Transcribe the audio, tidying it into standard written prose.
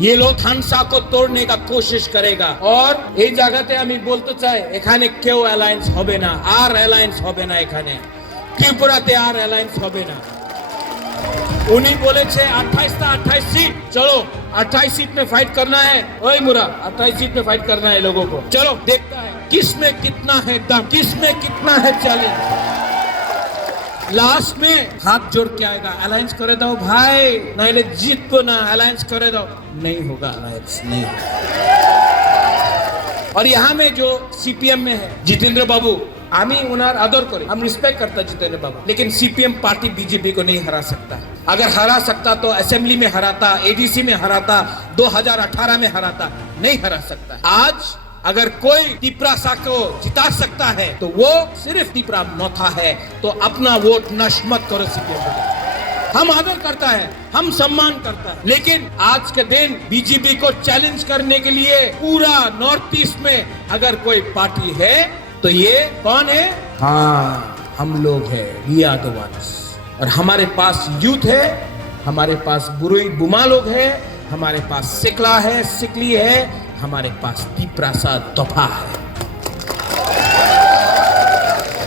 ये लोग হানসা को तोड़ने का कोशिश करेगा और এই জায়গাতে আমি বলতে চাই এখানে কেউ অ্যালায়েন্স হবে না আর অ্যালায়েন্স হবে না এখানে ত্রিপুরাতে আর অ্যালায়েন্স হবে না उन्हीं बोले 28 था 28 सीट चलो 28 सीट में फाइट करना है ओए मुरा 28 सीट में फाइट करना है लोगों को चलो देखता है किसमें कितना है दम किसमें कितना है चैलेंज लास्ट में हाथ जोड़ के आएगा अलायंस करे दो भाई नहीं जीत को ना अलायंस करे दो नहीं होगा अलायंस नहीं और यहाँ में जो सीपीएम में है जितेंद्र बाबू आमी उनार आदर करे हम रिस्पेक्ट करता जितेंद्र बाबू लेकिन सीपीएम पार्टी बीजेपी को नहीं हरा सकता अगर हरा सकता तो असेंबली में हराता एडीसी में हराता 2018 में हराता नहीं हरा सकता आज अगर कोई टिपरासा को जिता सकता है तो वो सिर्फ टिपरा नौथा है तो अपना वोट नष्ट मत करो सीपीएम को हम आदर करता है हम सम्मान करता है लेकिन आज के दिन बीजेपी को चैलेंज करने के लिए पूरा नॉर्थ ईस्ट में अगर कोई पार्टी है तो ये कौन है हाँ हम लोग हैं वी आर द वंस और हमारे पास यूथ है हमारे पास बुरुई बुमा लोग है हमारे पास सिकला है सिकली है हमारे पास टिपरासा तोफा है